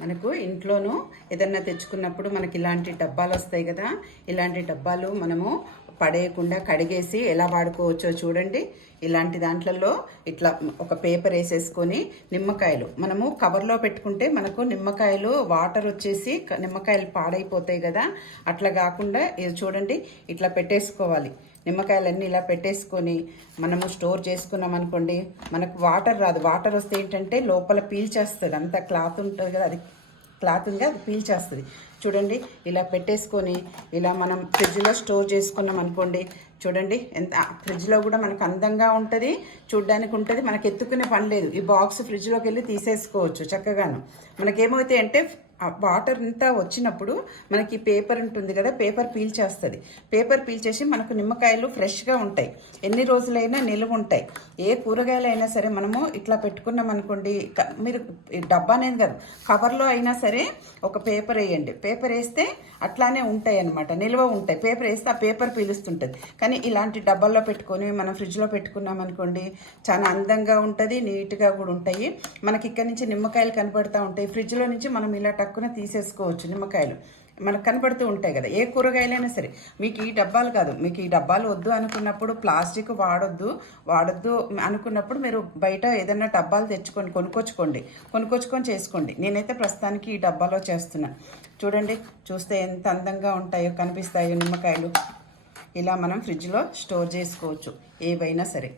మనకు ఇంట్లోనూ ఏదన్నా తెచ్చుకున్నప్పుడు మనకి ఇలాంటి డబ్బాలు వస్తాయి కదా ఇలాంటి డబ్బాలు మనము పడేయకుండా కడిగేసి ఎలా వాడుకోవచ్చో చూడండి. ఇలాంటి దాంట్లలో ఇట్లా ఒక పేపర్ వేసేసుకొని నిమ్మకాయలు మనము కవర్లో పెట్టుకుంటే మనకు నిమ్మకాయలు వాటర్ వచ్చేసి నిమ్మకాయలు పాడైపోతాయి కదా. అట్లా కాకుండా ఇది చూడండి ఇట్లా పెట్టేసుకోవాలి. నిమ్మకాయలన్నీ ఇలా పెట్టేసుకొని మనము స్టోర్ చేసుకున్నాం అనుకోండి మనకు వాటర్ రాదు. వాటర్ వస్తే ఏంటంటే లోపల పీల్చేస్తుంది అంత క్లాత్ ఉంటుంది కదా అది క్లాత్ ఉంది అది పీల్చేస్తుంది చూడండి ఇలా పెట్టేసుకొని ఇలా మనం ఫ్రిడ్జ్లో స్టోర్ చేసుకున్నాం అనుకోండి చూడండి ఎంత ఫ్రిడ్జ్లో కూడా మనకు అందంగా ఉంటుంది చూడ్డానికి ఉంటుంది మనకి ఎత్తుకునే పని లేదు. ఈ బాక్స్ ఫ్రిడ్జ్లోకి వెళ్ళి తీసేసుకోవచ్చు చక్కగాను. మనకేమవుతాయి అంటే వాటర్ అంతా వచ్చినప్పుడు మనకి పేపర్ ఉంటుంది కదా పేపర్ పీల్చేస్తుంది పేపర్ పీల్చేసి మనకు నిమ్మకాయలు ఫ్రెష్గా ఉంటాయి. ఎన్ని రోజులైనా నిలువ ఉంటాయి. ఏ కూరగాయలైనా సరే మనము ఇట్లా పెట్టుకున్నాం అనుకోండి మీరు డబ్బా అనేది కాదు కవర్లో అయినా సరే ఒక పేపర్ వేయండి. పేపర్ పేపర్ వేస్తే అట్లానే ఉంటాయి అన్నమాట. నిల్వ ఉంటాయి. పేపర్ వేస్తే ఆ పేపర్ పీలుస్తుంటుంది. కానీ ఇలాంటి డబ్బాల్లో పెట్టుకొని మనం ఫ్రిడ్జ్లో పెట్టుకున్నాం అనుకోండి చాలా అందంగా ఉంటుంది నీట్గా కూడా ఉంటాయి. మనకి ఇక్కడ నుంచి నిమ్మకాయలు కనపడతా ఉంటాయి. ఫ్రిడ్జ్లో నుంచి మనం ఇలా టక్కున తీసేసుకోవచ్చు నిమ్మకాయలు. మనకు కనపడుతూ ఉంటాయి కదా. ఏ కూరగాయలైనా సరే మీకు ఈ డబ్బాలు కాదు. మీకు ఈ డబ్బాలు వద్దు అనుకున్నప్పుడు ప్లాస్టిక్ వాడొద్దు. వాడొద్దు అనుకున్నప్పుడు మీరు బయట ఏదైనా డబ్బాలు తెచ్చుకొని కొనుక్కొచ్చుకోండి. కొనుక్కొచ్చుకొని చేసుకోండి. నేనైతే ప్రస్తుతానికి ఈ డబ్బాలో చేస్తున్నా. చూడండి చూస్తే ఎంత అందంగా ఉంటాయో కనిపిస్తాయో నిమ్మకాయలు. ఇలా మనం ఫ్రిడ్జ్లో స్టోర్ చేసుకోవచ్చు. ఏవైనా సరే.